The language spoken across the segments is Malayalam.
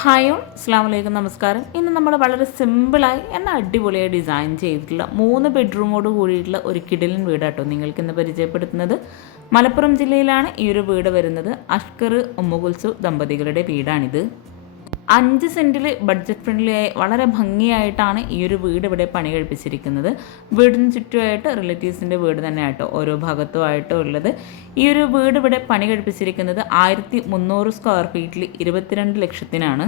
ഹായ് ഓൾ, അസ്സാം വലൈക്കും, നമസ്കാരം. ഇന്ന് നമ്മൾ വളരെ സിമ്പിളായി എന്നാൽ അടിപൊളിയായി ഡിസൈൻ ചെയ്തിട്ടുള്ള 3 ബെഡ്റൂമോട് കൂടിയിട്ടുള്ള ഒരു കിടിലൻ വീടാട്ടോ നിങ്ങൾക്ക് ഇന്ന് പരിചയപ്പെടുത്തുന്നത്. മലപ്പുറം ജില്ലയിലാണ് ഈ ഒരു വീട് വരുന്നത്. അഷ്കർ ഉമ്മുകുൽസു ദമ്പതികളുടെ വീടാണിത്. 5 സെൻറ്റിൽ ബഡ്ജറ്റ് ഫ്രണ്ട്ലി ആയി വളരെ ഭംഗിയായിട്ടാണ് ഈ ഒരു വീട് ഇവിടെ പണി കഴിപ്പിച്ചിരിക്കുന്നത്. വീടിന് ചുറ്റുമായിട്ട് റിലേറ്റീവ്സിൻ്റെ വീട് തന്നെ ആയിട്ടോ ഓരോ ഭാഗത്തുമായിട്ടോ ഉള്ളത്. ഈ ഒരു വീട് ഇവിടെ പണി കഴിപ്പിച്ചിരിക്കുന്നത് 1300 സ്ക്വയർ ഫീറ്റിൽ 22 ലക്ഷത്തിനാണ്.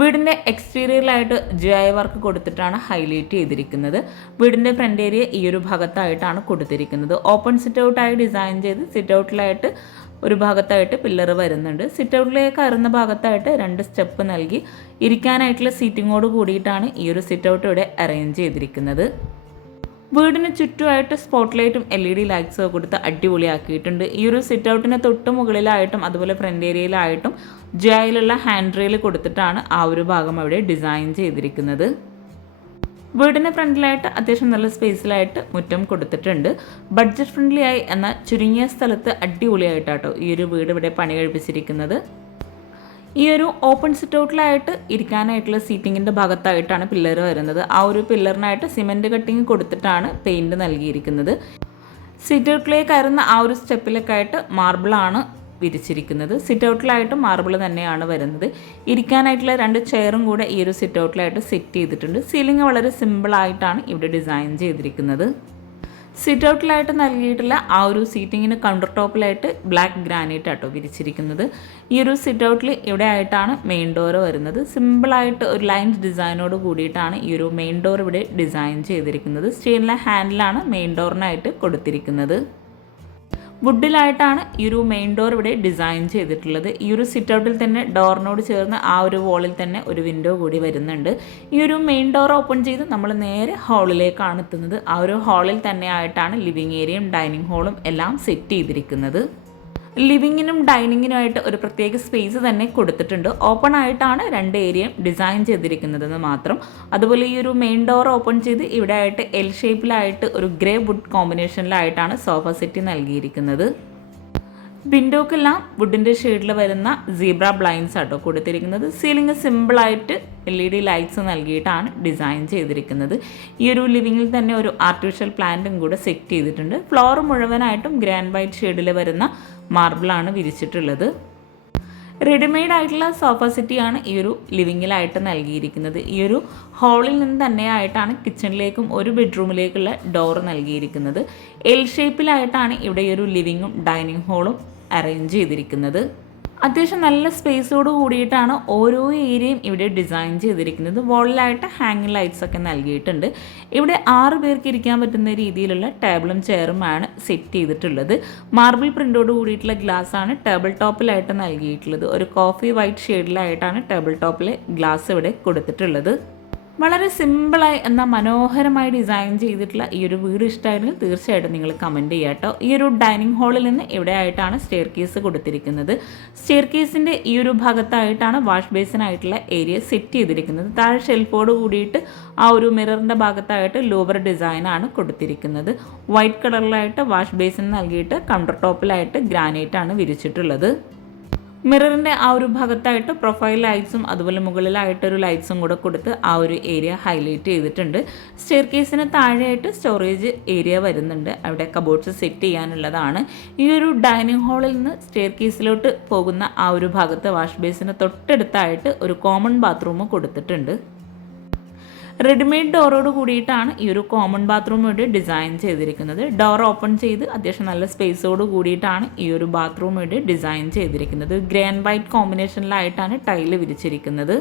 വീടിൻ്റെ എക്സ്റ്റീരിയറിലായിട്ട് GI വർക്ക് കൊടുത്തിട്ടാണ് ഹൈലൈറ്റ് ചെയ്തിരിക്കുന്നത്. വീടിൻ്റെ ഫ്രണ്ട് ഏരിയ ഈ ഒരു ഭാഗത്തായിട്ടാണ് കൊടുത്തിരിക്കുന്നത്. ഓപ്പൺ സിറ്റ് ഔട്ടായി ഡിസൈൻ ചെയ്ത് സിറ്റ് ഔട്ടിലായിട്ട് ഒരു ഭാഗത്തായിട്ട് പില്ലർ വരുന്നുണ്ട്. സിറ്റ് ഔട്ടിലേക്ക് കയറുന്ന ഭാഗത്തായിട്ട് 2 സ്റ്റെപ്പ് നൽകി ഇരിക്കാനായിട്ടുള്ള സീറ്റിങ്ങോട് കൂടിയിട്ടാണ് ഈ ഒരു സിറ്റ് ഔട്ട് ഇവിടെ അറേഞ്ച് ചെയ്തിരിക്കുന്നത്. വീടിന് ചുറ്റുമായിട്ട് സ്പോട്ട് ലൈറ്റും LED ലൈറ്റ്സും കൊടുത്ത് അടിപൊളിയാക്കിയിട്ടുണ്ട്. ഈ ഒരു സിറ്റ് ഔട്ടിന് തൊട്ട് മുകളിലായിട്ടും അതുപോലെ ഫ്രണ്ട് ഏരിയയിലായിട്ടും GIയിലുള്ള ഹാൻഡ് റെയിൽ കൊടുത്തിട്ടാണ് ആ ഒരു ഭാഗം അവിടെ ഡിസൈൻ ചെയ്തിരിക്കുന്നത്. വീടിന് ഫ്രണ്ടിലായിട്ട് അത്യാവശ്യം നല്ല സ്പേസിലായിട്ട് മുറ്റം കൊടുത്തിട്ടുണ്ട്. ബഡ്ജറ്റ് ഫ്രണ്ട്ലി ആയി എന്നാൽ ചുരുങ്ങിയ സ്ഥലത്ത് അടിപൊളിയായിട്ടാട്ടോ ഈ ഒരു വീട് ഇവിടെ പണി കഴിപ്പിച്ചിരിക്കുന്നത്. ഈ ഒരു ഓപ്പൺ സിറ്റ് ഔട്ടിലായിട്ട് ഇരിക്കാനായിട്ടുള്ള സീറ്റിങ്ങിൻ്റെ ഭാഗത്തായിട്ടാണ് പില്ലർ വരുന്നത്. ആ ഒരു പില്ലറിനായിട്ട് സിമെൻറ്റ് കട്ടിങ് കൊടുത്തിട്ടാണ് പെയിൻറ്റ് നൽകിയിരിക്കുന്നത്. സിറ്റ് ഔട്ടിലേക്ക് കയറുന്ന ആ ഒരു സ്റ്റെപ്പിലൊക്കെ ആയിട്ട് മാർബിളാണ് വിരിച്ചിരിക്കുന്നത്. സിറ്റ് ഔട്ടിലായിട്ട് മാർബിൾ തന്നെയാണ് വരുന്നത്. ഇരിക്കാനായിട്ടുള്ള 2 ചെയറും കൂടെ ഈ ഒരു സിറ്റ് ഔട്ടിലായിട്ട് സെറ്റ് ചെയ്തിട്ടുണ്ട്. സീലിംഗ് വളരെ സിമ്പിളായിട്ടാണ് ഇവിടെ ഡിസൈൻ ചെയ്തിരിക്കുന്നത്. സിറ്റ് ഔട്ടിലായിട്ട് നൽകിയിട്ടുള്ള ആ ഒരു സീറ്റിങ്ങിന് കൗണ്ടർ ടോപ്പിലായിട്ട് ബ്ലാക്ക് ഗ്രാനൈറ്റ് ആട്ടോ വിരിച്ചിരിക്കുന്നത്. ഈ ഒരു സിറ്റ് ഔട്ടിൽ ഇവിടെ ആയിട്ടാണ് മെയിൻ ഡോർ വരുന്നത്. സിമ്പിളായിട്ട് ഒരു ലൈൻസ് ഡിസൈനോട് കൂടിയിട്ടാണ് ഈ ഒരു മെയിൻ ഡോർ ഇവിടെ ഡിസൈൻ ചെയ്തിരിക്കുന്നത്. സ്റ്റീലിലെ ഹാൻഡിലാണ് മെയിൻ ഡോറിനായിട്ട് കൊടുത്തിരിക്കുന്നത്. വുഡിലായിട്ടാണ് ഈ ഒരു മെയിൻ ഡോർ ഇവിടെ ഡിസൈൻ ചെയ്തിട്ടുള്ളത്. ഈ ഒരു സിറ്റ് ഔട്ടിൽ തന്നെ ഡോറിനോട് ചേർന്ന് ആ ഒരു വോളിൽ തന്നെ ഒരു വിൻഡോ കൂടി വരുന്നുണ്ട്. ഈ ഒരു മെയിൻ ഡോർ ഓപ്പൺ ചെയ്ത് നമ്മൾ നേരെ ഹാളിലേക്കാണ് എത്തുന്നത്. ആ ഒരു ഹാളിൽ തന്നെ ആയിട്ടാണ് ലിവിങ് ഏരിയയും ഡൈനിങ് ഹാളും എല്ലാം സെറ്റ് ചെയ്തിരിക്കുന്നത്. ലിവിങ്ങിനും ഡൈനിങ്ങിനുമായിട്ട് ഒരു പ്രത്യേക സ്പേസ് തന്നെ കൊടുത്തിട്ടുണ്ട്. ഓപ്പൺ ആയിട്ടാണ് 2 ഏരിയയും ഡിസൈൻ ചെയ്തിരിക്കുന്നതെന്ന് മാത്രം. അതുപോലെ ഈ ഒരു മെയിൻ ഡോർ ഓപ്പൺ ചെയ്ത് ഇവിടെ ആയിട്ട് L ഷേപ്പിലായിട്ട് ഒരു ഗ്രേ വുഡ് കോമ്പിനേഷനിലായിട്ടാണ് സോഫ സെറ്റ് നൽകിയിരിക്കുന്നത്. വിൻഡോക്കെല്ലാം വുഡിൻ്റെ ഷെയ്ഡിൽ വരുന്ന സീബ്ര ബ്ലൈൻഡ്സ് ആട്ടോ കൊടുത്തിരിക്കുന്നത്. സീലിംഗ് സിമ്പിളായിട്ട് LED ലൈറ്റ്സ് നൽകിയിട്ടാണ് ഡിസൈൻ ചെയ്തിരിക്കുന്നത്. ഈ ഒരു ലിവിങ്ങിൽ തന്നെ ഒരു ആർട്ടിഫിഷ്യൽ പ്ലാന്റും കൂടെ സെറ്റ് ചെയ്തിട്ടുണ്ട്. ഫ്ലോർ മുഴുവനായിട്ടും ഗ്രാൻഡ് വൈറ്റ് ഷെയ്ഡിൽ വരുന്ന മാർബിളാണ് വിരിച്ചിട്ടുള്ളത്. റെഡിമെയ്ഡ് ആയിട്ടുള്ള സോഫ സെറ്റിയാണ് ഈ ഒരു ലിവിങ്ങിലായിട്ട് നൽകിയിരിക്കുന്നത്. ഈ ഒരു ഹാളിൽ നിന്ന് തന്നെയായിട്ടാണ് കിച്ചണിലേക്കും ഒരു ബെഡ്റൂമിലേക്കുള്ള ഡോർ നൽകിയിരിക്കുന്നത്. L ഷേപ്പിലായിട്ടാണ് ഇവിടെ ഈ ഒരു ലിവിങ്ങും ഡൈനിങ് ഹാളും അറേഞ്ച് ചെയ്തിരിക്കുന്നത്. അത്യാവശ്യം നല്ല സ്പേസോട് കൂടിയിട്ടാണ് ഓരോ ഏരിയയും ഇവിടെ ഡിസൈൻ ചെയ്തിരിക്കുന്നത്. വോളിലായിട്ട് ഹാങ്ങിങ് ലൈറ്റ്സ് ഒക്കെ നൽകിയിട്ടുണ്ട്. ഇവിടെ 6 പേർക്ക് ഇരിക്കാൻ പറ്റുന്ന രീതിയിലുള്ള ടേബിളും ചെയറുമാണ് സെറ്റ് ചെയ്തിട്ടുള്ളത്. മാർബിൾ പ്രിൻ്റോട് കൂടിയിട്ടുള്ള ഗ്ലാസ് ആണ് ടേബിൾ ടോപ്പിലായിട്ട് നൽകിയിട്ടുള്ളത്. ഒരു കോഫി വൈറ്റ് ഷെയ്ഡിലായിട്ടാണ് ടേബിൾ ടോപ്പിലെ ഗ്ലാസ് ഇവിടെ കൊടുത്തിട്ടുള്ളത്. വളരെ സിമ്പിളായി എന്നാൽ മനോഹരമായി ഡിസൈൻ ചെയ്തിട്ടുള്ള ഈ ഒരു വീട് ഇഷ്ടമായിരുന്നെങ്കിൽ തീർച്ചയായിട്ടും നിങ്ങൾ കമൻറ്റ് ചെയ്യുക കേട്ടോ. ഈ ഒരു ഡൈനിങ് ഹാളിൽ നിന്ന് ഇവിടെ ആയിട്ടാണ് സ്റ്റെയർ കേസ് കൊടുത്തിരിക്കുന്നത്. സ്റ്റെയർ കേസിൻ്റെ ഈ ഒരു ഭാഗത്തായിട്ടാണ് വാഷ് ബേസിനായിട്ടുള്ള ഏരിയ സെറ്റ് ചെയ്തിരിക്കുന്നത്. താഴെ ഷെൽഫോട് കൂടിയിട്ട് ആ ഒരു മിററിൻ്റെ ഭാഗത്തായിട്ട് ലൂവർ ഡിസൈനാണ് കൊടുത്തിരിക്കുന്നത്. വൈറ്റ് കളറിലായിട്ട് വാഷ് ബേസിന് നൽകിയിട്ട് കൗണ്ടർ ടോപ്പിലായിട്ട് ഗ്രാനൈറ്റ് ആണ് വിരിച്ചിട്ടുള്ളത്. മിററിൻ്റെ ആ ഒരു ഭാഗത്തായിട്ട് പ്രൊഫൈൽ ലൈറ്റ്സും അതുപോലെ മുകളിലായിട്ടൊരു ലൈറ്റ്സും കൂടെ കൊടുത്ത് ആ ഒരു ഏരിയ ഹൈലൈറ്റ് ചെയ്തിട്ടുണ്ട്. സ്റ്റെയർ കേസിന് താഴെയായിട്ട് സ്റ്റോറേജ് ഏരിയ വരുന്നുണ്ട്. അവിടെ കബോർഡ്സ് സെറ്റ് ചെയ്യാനുള്ളതാണ്. ഈ ഒരു ഡൈനിങ് ഹാളിൽ നിന്ന് സ്റ്റെയർ കേസിലോട്ട് പോകുന്ന ആ ഒരു ഭാഗത്ത് വാഷ് ബേസിന് തൊട്ടടുത്തായിട്ട് ഒരു കോമൺ ബാത്റൂം കൊടുത്തിട്ടുണ്ട്. റെഡിമെയ്ഡ് ഡോറോട് കൂടിയിട്ടാണ് ഈ ഒരു കോമൺ ബാത്റൂം ഇവിടെ ഡിസൈൻ ചെയ്തിരിക്കുന്നത്. ഡോർ ഓപ്പൺ ചെയ്ത് അത്യാവശ്യം നല്ല സ്പേസോട് കൂടിയിട്ടാണ് ഈ ഒരു ബാത്റൂം ഇവിടെ ഡിസൈൻ ചെയ്തിരിക്കുന്നത്. ഗ്രേ ആൻഡ് വൈറ്റ് കോമ്പിനേഷനിലായിട്ടാണ് ടൈല് വിരിച്ചിരിക്കുന്നത്.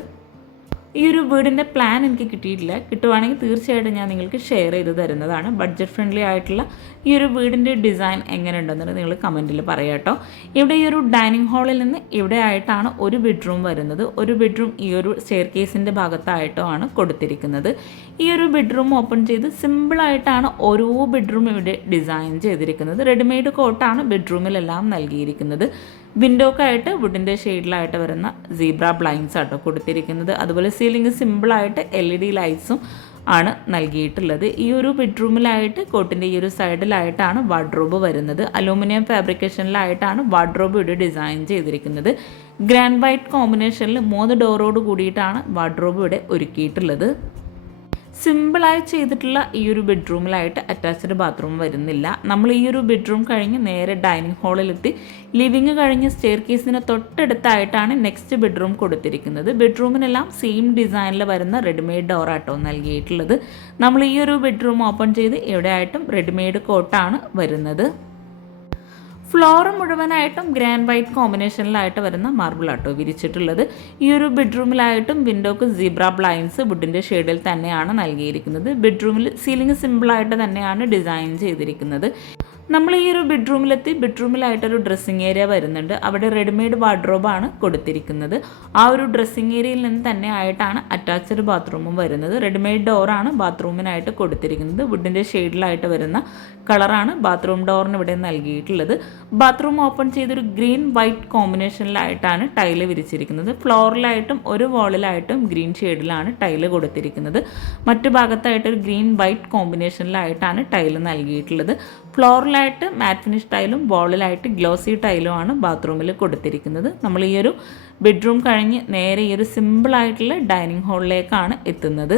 ഈ ഒരു വീടിൻ്റെ പ്ലാൻ എനിക്ക് കിട്ടിയിട്ടില്ല. കിട്ടുവാണെങ്കിൽ തീർച്ചയായിട്ടും ഞാൻ നിങ്ങൾക്ക് ഷെയർ ചെയ്ത് തരുന്നതാണ്. ബഡ്ജറ്റ് ഫ്രണ്ട്ലി ആയിട്ടുള്ള ഈ ഒരു വീടിൻ്റെ ഡിസൈൻ എങ്ങനെയുണ്ടെന്നുള്ളത് നിങ്ങൾ കമൻറ്റിൽ പറയാം കേട്ടോ. ഇവിടെ ഈ ഒരു ഡൈനിങ് ഹാളിൽ നിന്ന് ഇവിടെ ആയിട്ടാണ് ഒരു ബെഡ്റൂം വരുന്നത്. ഒരു ബെഡ്റൂം ഈ ഒരു സ്റ്റെയർ കേസിൻ്റെ ഭാഗത്തായിട്ടോ ആണ് കൊടുത്തിരിക്കുന്നത്. ഈ ഒരു ബെഡ്റൂം ഓപ്പൺ ചെയ്ത് സിമ്പിളായിട്ടാണ് ഓരോ ബെഡ്റൂം ഇവിടെ ഡിസൈൻ ചെയ്തിരിക്കുന്നത്. റെഡിമെയ്ഡ് കോട്ടാണ് ബെഡ്റൂമിലെല്ലാം നൽകിയിരിക്കുന്നത്. വിൻഡോക്കായിട്ട് വുഡിൻ്റെ ഷെയ്ഡിലായിട്ട് വരുന്ന സീബ്ര ബ്ലൈൻഡ്സ് ആട്ടോ കൊടുത്തിരിക്കുന്നത്. അതുപോലെ സീലിംഗ് സിമ്പിളായിട്ട് LED ലൈറ്റ്സും ആണ് നൽകിയിട്ടുള്ളത്. ഈ ഒരു ബെഡ്റൂമിലായിട്ട് കോട്ടിൻ്റെ ഈ ഒരു സൈഡിലായിട്ടാണ് വാർഡ്രോബ് വരുന്നത്. അലൂമിനിയം ഫാബ്രിക്കേഷനിലായിട്ടാണ് വാർഡ്രോബ് ഇവിടെ ഡിസൈൻ ചെയ്തിരിക്കുന്നത്. ഗ്രാൻഡ് വൈറ്റ് കോമ്പിനേഷനിൽ 3 ഡോറോട് കൂടിയിട്ടാണ് വാർഡ്രോബ് ഇവിടെ ഒരുക്കിയിട്ടുള്ളത്. സിമ്പിളായി ചെയ്തിട്ടുള്ള ഈ ഒരു ബെഡ്റൂമിലായിട്ട് അറ്റാച്ച്ഡ് ബാത്റൂം വരുന്നില്ല. നമ്മൾ ഈ ഒരു ബെഡ്റൂം കഴിഞ്ഞ് നേരെ ഡൈനിങ് ഹാളിലെത്തി ലിവിങ് കഴിഞ്ഞ് സ്റ്റെയർ കേസിന് തൊട്ടടുത്തായിട്ടാണ് നെക്സ്റ്റ് ബെഡ്റൂം കൊടുത്തിരിക്കുന്നത്. ബെഡ്റൂമിനെല്ലാം സെയിം ഡിസൈനിൽ വരുന്ന റെഡിമെയ്ഡ് ഡോറാട്ടോ നൽകിയിട്ടുള്ളത്. നമ്മൾ ഈ ഒരു ബെഡ്റൂം ഓപ്പൺ ചെയ്ത് എവിടെയായിട്ടും റെഡിമെയ്ഡ് കോട്ടാണ് വരുന്നത്. ഫ്ലോർ മുഴുവനായിട്ടും ഗ്രാൻഡ് വൈറ്റ് കോമ്പിനേഷനിലായിട്ട് വരുന്ന മാർബിളാട്ടോ വിരിച്ചിട്ടുള്ളത്. ഈ ഒരു ബെഡ്റൂമിലായിട്ടും വിൻഡോക്ക് സീബ്ര ബ്ലൈൻഡ്സ് വുഡിൻ്റെ ഷെയ്ഡിൽ തന്നെയാണ് നൽകിയിരിക്കുന്നത്. ബെഡ്റൂമിൽ സീലിംഗ് സിമ്പിളായിട്ട് തന്നെയാണ് ഡിസൈൻ ചെയ്തിരിക്കുന്നത്. നമ്മൾ ഈ ഒരു ബെഡ്റൂമിലെത്തി ബെഡ്റൂമിലായിട്ടൊരു ഡ്രസ്സിങ് ഏരിയ വരുന്നുണ്ട്. അവിടെ റെഡിമെയ്ഡ് വാർഡ്രോബാണ് കൊടുത്തിരിക്കുന്നത്. ആ ഒരു ഡ്രസ്സിങ് ഏരിയയിൽ നിന്ന് തന്നെ ആയിട്ടാണ് അറ്റാച്ച്ഡ് ബാത്റൂമും വരുന്നത്. റെഡിമെയ്ഡ് ഡോറാണ് ബാത്റൂമിനായിട്ട് കൊടുത്തിരിക്കുന്നത്. വുഡിൻ്റെ ഷെയ്ഡിലായിട്ട് വരുന്ന കളറാണ് ബാത്റൂം ഡോറിന് ഇവിടെ നൽകിയിട്ടുള്ളത്. ബാത്റൂം ഓപ്പൺ ചെയ്തൊരു ഗ്രീൻ വൈറ്റ് കോമ്പിനേഷനിലായിട്ടാണ് ടൈല് വിരിച്ചിരിക്കുന്നത്. ഫ്ലോറിലായിട്ടും ഒരു വാളിലായിട്ടും ഗ്രീൻ ഷെയ്ഡിലാണ് ടൈല് കൊടുത്തിരിക്കുന്നത്. മറ്റു ഭാഗത്തായിട്ടൊരു ഗ്രീൻ വൈറ്റ് കോമ്പിനേഷനിലായിട്ടാണ് ടൈല് നൽകിയിട്ടുള്ളത്. ഫ്ലോറിലായിട്ട് മാറ്റ് ഫിനിഷ് ടൈലും വാളിലായിട്ട് ഗ്ലോസി ടൈലും ആണ് ബാത്റൂമിൽ കൊടുത്തിരിക്കുന്നത്. നമ്മൾ ഈ ഒരു ബെഡ്റൂം കഴിഞ്ഞ് നേരെ ഈ ഒരു സിമ്പിളായിട്ടുള്ള ഡൈനിങ് ഹാളിലേക്കാണ് എത്തുന്നത്.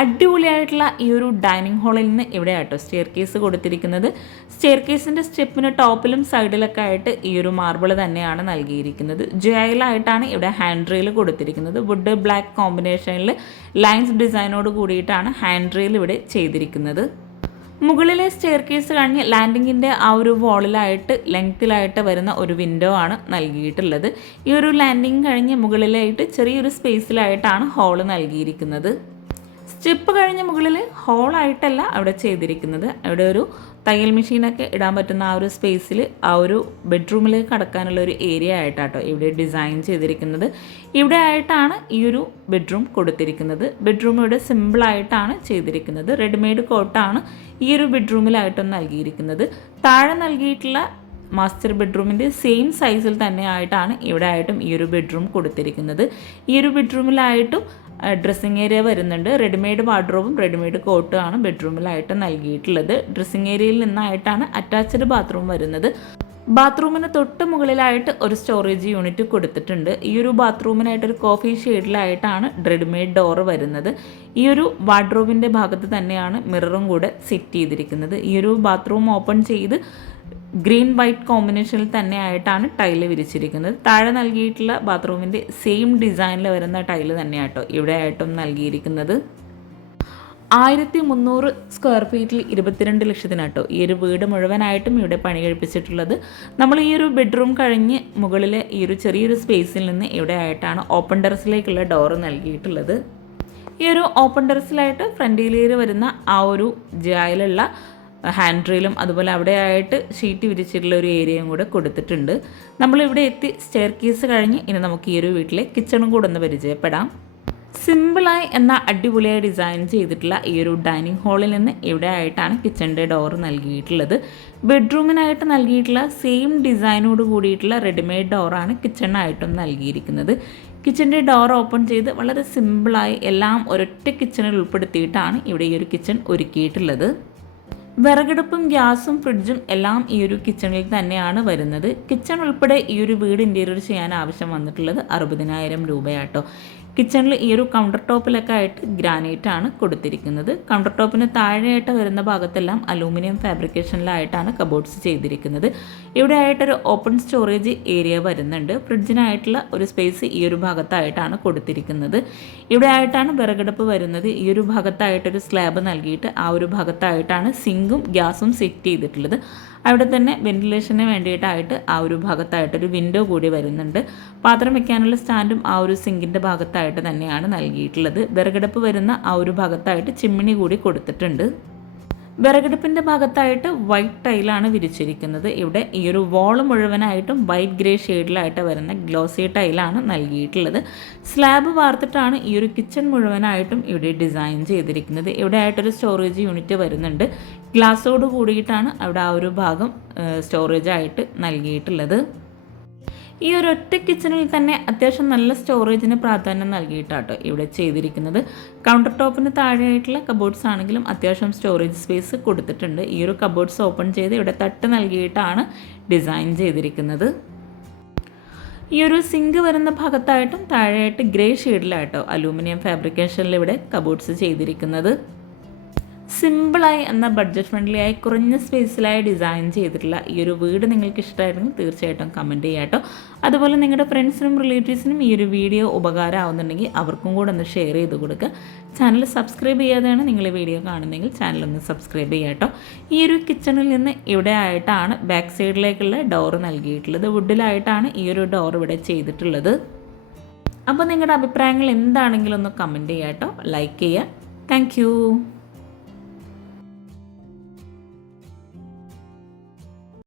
അടിപൊളിയായിട്ടുള്ള ഈ ഒരു ഡൈനിങ് ഹാളിൽ നിന്ന് ഇവിടെ ആട്ടോ സ്റ്റെയർ കേസ് കൊടുത്തിരിക്കുന്നത്. സ്റ്റെയർ കേസിൻ്റെ സ്റ്റെപ്പിന് ടോപ്പിലും സൈഡിലൊക്കെ ആയിട്ട് ഈ ഒരു മാർബിൾ തന്നെയാണ് നൽകിയിരിക്കുന്നത്. ജയലായിട്ടാണ് ഇവിടെ ഹാൻഡ് റെയിൽ കൊടുത്തിരിക്കുന്നത്. വുഡ് ബ്ലാക്ക് കോമ്പിനേഷനിൽ ലൈൻസ് ഡിസൈനോട് കൂടിയിട്ടാണ് ഹാൻഡ് റെയിൽ ഇവിടെ ചെയ്തിരിക്കുന്നത്. മുകളിലെ സ്റ്റെയർ കേസ് കഴിഞ്ഞ് ലാൻഡിങ്ങിൻ്റെ ആ ഒരു വാളിലായിട്ട് ലെങ്ത്തിലായിട്ട് വരുന്ന ഒരു വിൻഡോ ആണ് നൽകിയിട്ടുള്ളത്. ഈ ഒരു ലാൻഡിങ് കഴിഞ്ഞ് മുകളിലായിട്ട് ചെറിയൊരു സ്പേസിലായിട്ടാണ് ഹോള് നൽകിയിരിക്കുന്നത്. സ്റ്റെപ്പ് കഴിഞ്ഞ് മുകളിൽ ഹോളായിട്ടല്ല അവിടെ ചെയ്തിരിക്കുന്നത്. അവിടെ ഒരു തയ്യൽ മെഷീനൊക്കെ ഇടാൻ പറ്റുന്ന ആ ഒരു സ്പേസിൽ ആ ഒരു ബെഡ്റൂമിലേക്ക് കടക്കാനുള്ള ഒരു ഏരിയ ആയിട്ടാട്ടോ ഇവിടെ ഡിസൈൻ ചെയ്തിരിക്കുന്നത്. ഇവിടെ ആയിട്ടാണ് ഈ ഒരു ബെഡ്റൂം കൊടുത്തിരിക്കുന്നത്. ബെഡ്റൂം ഇവിടെ സിമ്പിളായിട്ടാണ് ചെയ്തിരിക്കുന്നത്. റെഡിമെയ്ഡ് കോട്ടാണ് ഈ ഒരു ബെഡ്റൂമിലായിട്ടും നൽകിയിരിക്കുന്നത്. താഴെ നൽകിയിട്ടുള്ള മാസ്റ്റർ ബെഡ്റൂമിൻ്റെ സെയിം സൈസിൽ തന്നെ ആയിട്ടാണ് ഇവിടെ ആയിട്ടും ഈ ഒരു ബെഡ്റൂം കൊടുത്തിരിക്കുന്നത്. ഈ ഒരു ബെഡ്റൂമിലായിട്ടും ഡ്രസ്സിങ് ഏരിയ വരുന്നുണ്ട്. റെഡിമെയ്ഡ് വാർഡ്രോബും റെഡിമെയ്ഡ് കോട്ടും ആണ് ബെഡ്റൂമിലായിട്ട് നൽകിയിട്ടുള്ളത്. ഡ്രസ്സിങ് ഏരിയയിൽ നിന്നായിട്ടാണ് അറ്റാച്ച്ഡ് ബാത്റൂം വരുന്നത്. ബാത്റൂമിന് തൊട്ട് മുകളിലായിട്ട് ഒരു സ്റ്റോറേജ് യൂണിറ്റ് കൊടുത്തിട്ടുണ്ട്. ഈ ഒരു ബാത്റൂമിനായിട്ടൊരു കോഫി ഷെയ്ഡിലായിട്ടാണ് റെഡിമെയ്ഡ് ഡോറ് വരുന്നത്. ഈ ഒരു വാർഡ്രോബിൻ്റെ ഭാഗത്ത് തന്നെയാണ് മിററും കൂടെ സെറ്റ് ചെയ്തിരിക്കുന്നത്. ഈ ഒരു ബാത്റൂം ഓപ്പൺ ചെയ്ത് ഗ്രീൻ വൈറ്റ് കോമ്പിനേഷനിൽ തന്നെ ആയിട്ടാണ് ടൈല് വിരിച്ചിരിക്കുന്നത്. താഴെ നൽകിയിട്ടുള്ള ബാത്റൂമിൻ്റെ സെയിം ഡിസൈനിൽ വരുന്ന ടൈല് തന്നെയാട്ടോ ഇവിടെ ആയിട്ടും നൽകിയിരിക്കുന്നത്. 1300 സ്ക്വയർ ഫീറ്റിൽ 22 ലക്ഷത്തിനാട്ടോ ഈ ഒരു വീട് മുഴുവനായിട്ടും ഇവിടെ പണി കഴിപ്പിച്ചിട്ടുള്ളത്. നമ്മൾ ഈ ഒരു ബെഡ്റൂം കഴിഞ്ഞ് മുകളിലെ ഈ ഒരു ചെറിയൊരു സ്പേസിൽ നിന്ന് ഇവിടെ ആയിട്ടാണ് ഓപ്പൺ ടെറസിലേക്കുള്ള ഡോറ് നൽകിയിട്ടുള്ളത്. ഈ ഒരു ഓപ്പൺ ടെറസിലായിട്ട് ഫ്രണ്ടിലേര് വരുന്ന ആ ഒരു ജായിലുള്ള ഹാൻഡ് റെയിലും അതുപോലെ അവിടെ ആയിട്ട് ഷീറ്റ് വിരിച്ചിട്ടുള്ള ഒരു ഏരിയയും കൂടെ കൊടുത്തിട്ടുണ്ട്. നമ്മളിവിടെ എത്തി സ്റ്റെയർ കേസ് കഴിഞ്ഞ് ഇനി നമുക്ക് ഈ ഒരു വീട്ടിലെ കിച്ചണും കൂടെ ഒന്ന് പരിചയപ്പെടാം. സിമ്പിളായി എന്നാൽ അടിപൊളിയായി ഡിസൈൻ ചെയ്തിട്ടുള്ള ഈ ഒരു ഡൈനിങ് ഹാളിൽ നിന്ന് ഇവിടെ ആയിട്ടാണ് കിച്ചണിൻ്റെ ഡോർ നൽകിയിട്ടുള്ളത്. ബെഡ്റൂമിനായിട്ട് നൽകിയിട്ടുള്ള സെയിം ഡിസൈനോട് കൂടിയിട്ടുള്ള റെഡിമെയ്ഡ് ഡോറാണ് കിച്ചണായിട്ടും നൽകിയിരിക്കുന്നത്. കിച്ചണിൻ്റെ ഡോർ ഓപ്പൺ ചെയ്ത് വളരെ സിമ്പിളായി എല്ലാം ഒരൊറ്റ കിച്ചണിൽ ഉൾപ്പെടുത്തിയിട്ടാണ് ഇവിടെ ഈ ഒരു കിച്ചൺ ഒരുക്കിയിട്ടുള്ളത്. വിറകടുപ്പും ഗ്യാസും ഫ്രിഡ്ജും എല്ലാം ഈ ഒരു കിച്ചണിൽ തന്നെയാണ് വരുന്നത്. കിച്ചൺ ഉൾപ്പെടെ ഈ ഒരു വീട് ഇൻറ്റീരിയർ ചെയ്യാൻ ആവശ്യം വന്നിട്ടുള്ളത് 60,000 രൂപയാട്ടോ. കിച്ചണിൽ ഈ ഒരു കൗണ്ടർ ടോപ്പിലൊക്കെ ആയിട്ട് ഗ്രാനൈറ്റ് ആണ് കൊടുത്തിരിക്കുന്നത്. കൗണ്ടർ ടോപ്പിന് താഴെയായിട്ട് വരുന്ന ഭാഗത്തെല്ലാം അലൂമിനിയം ഫാബ്രിക്കേഷനിലായിട്ടാണ് കബോർഡ്സ് ചെയ്തിരിക്കുന്നത്. ഇവിടെ ആയിട്ടൊരു ഓപ്പൺ സ്റ്റോറേജ് ഏരിയ വരുന്നുണ്ട്. ഫ്രിഡ്ജിനായിട്ടുള്ള ഒരു സ്പേസ് ഈ ഒരു ഭാഗത്തായിട്ടാണ് കൊടുത്തിരിക്കുന്നത്. ഇവിടെ ആയിട്ടാണ് വിറകടുപ്പ് വരുന്നത്. ഈ ഒരു ഭാഗത്തായിട്ടൊരു സ്ലാബ് നൽകിയിട്ട് ആ ഒരു ഭാഗത്തായിട്ടാണ് സിങ്കും ഗ്യാസും സെറ്റ് ചെയ്തിട്ടുള്ളത്. അവിടെ തന്നെ വെന്റിലേഷന് വേണ്ടിയിട്ടായിട്ട് ആ ഒരു ഭാഗത്തായിട്ടൊരു വിൻഡോ കൂടി വരുന്നുണ്ട്. പാത്രം വെക്കാനുള്ള സ്റ്റാൻഡും ആ ഒരു സിങ്കിൻ്റെ ഭാഗത്തായിട്ട് തന്നെയാണ് നൽകിയിട്ടുള്ളത്. വിറകടുപ്പ് വരുന്ന ആ ഒരു ഭാഗത്തായിട്ട് ചിമ്മിണി കൂടി കൊടുത്തിട്ടുണ്ട്. വിറകടുപ്പിൻ്റെ ഭാഗത്തായിട്ട് വൈറ്റ് ടൈലാണ് വിരിച്ചിരിക്കുന്നത്. ഇവിടെ ഈ ഒരു വാൾ മുഴുവനായിട്ടും വൈറ്റ് ഗ്രേ ഷെയ്ഡിലായിട്ട് വരുന്ന ഗ്ലോസി ടൈലാണ് നൽകിയിട്ടുള്ളത്. സ്ലാബ് വാർത്തിട്ടാണ് ഈ ഒരു കിച്ചൺ മുഴുവനായിട്ടും ഇവിടെ ഡിസൈൻ ചെയ്തിരിക്കുന്നത്. ഇവിടെ ആയിട്ടൊരു സ്റ്റോറേജ് യൂണിറ്റ് വരുന്നുണ്ട്. ഗ്ലാസ്സോട് കൂടിയിട്ടാണ് അവിടെ ആ ഒരു ഭാഗം സ്റ്റോറേജ് ആയിട്ട് നൽകിയിട്ടുള്ളത്. ഈ ഒരു ഒറ്റ കിച്ചണിൽ തന്നെ അത്യാവശ്യം നല്ല സ്റ്റോറേജിന് പ്രാധാന്യം നൽകിയിട്ടാട്ടോ ഇവിടെ ചെയ്തിരിക്കുന്നത്. കൗണ്ടർ ടോപ്പിന് താഴെയായിട്ടുള്ള കബോർഡ്സ് ആണെങ്കിലും അത്യാവശ്യം സ്റ്റോറേജ് സ്പേസ് കൊടുത്തിട്ടുണ്ട്. ഈ ഒരു കബോർഡ്സ് ഓപ്പൺ ചെയ്ത് ഇവിടെ തട്ട് നൽകിയിട്ടാണ് ഡിസൈൻ ചെയ്തിരിക്കുന്നത്. ഈ ഒരു സിങ്ക് വരുന്ന ഭാഗത്തായിട്ടും താഴെയായിട്ട് ഗ്രേ ഷെയ്ഡിലായിട്ടോ അലൂമിനിയം ഫാബ്രിക്കേഷനിൽ ഇവിടെ കബോർഡ്സ് ചെയ്തിരിക്കുന്നത്. സിമ്പിളായി എന്നാൽ ബഡ്ജറ്റ് ഫ്രണ്ട്ലി ആയി കുറഞ്ഞ സ്പേസിലായി ഡിസൈൻ ചെയ്തിട്ടുള്ള ഈ ഒരു വീട് നിങ്ങൾക്ക് ഇഷ്ടമായിരുന്നെങ്കിൽ തീർച്ചയായിട്ടും കമൻറ്റ് ചെയ്യാം കേട്ടോ. അതുപോലെ നിങ്ങളുടെ ഫ്രണ്ട്സിനും റിലേറ്റീവ്സിനും ഈ ഒരു വീഡിയോ ഉപകാരമാവുന്നുണ്ടെങ്കിൽ അവർക്കും കൂടെ ഒന്ന് ഷെയർ ചെയ്ത് കൊടുക്കുക. ചാനൽ സബ്സ്ക്രൈബ് ചെയ്യാതെയാണ് നിങ്ങൾ ഈ വീഡിയോ കാണുന്നതെങ്കിൽ ചാനലൊന്ന് സബ്സ്ക്രൈബ് ചെയ്യാം കേട്ടോ. ഈ ഒരു കിച്ചണിൽ നിന്ന് ഇവിടെ ആയിട്ടാണ് ബാക്ക് സൈഡിലേക്കുള്ള ഡോറ് നൽകിയിട്ടുള്ളത്. വുഡിലായിട്ടാണ് ഈ ഒരു ഡോർ ഇവിടെ ചെയ്തിട്ടുള്ളത്. അപ്പോൾ നിങ്ങളുടെ അഭിപ്രായങ്ങൾ എന്താണെങ്കിലും ഒന്ന് കമൻറ്റ് ചെയ്യാം കേട്ടോ. ലൈക്ക് ചെയ്യുക. താങ്ക്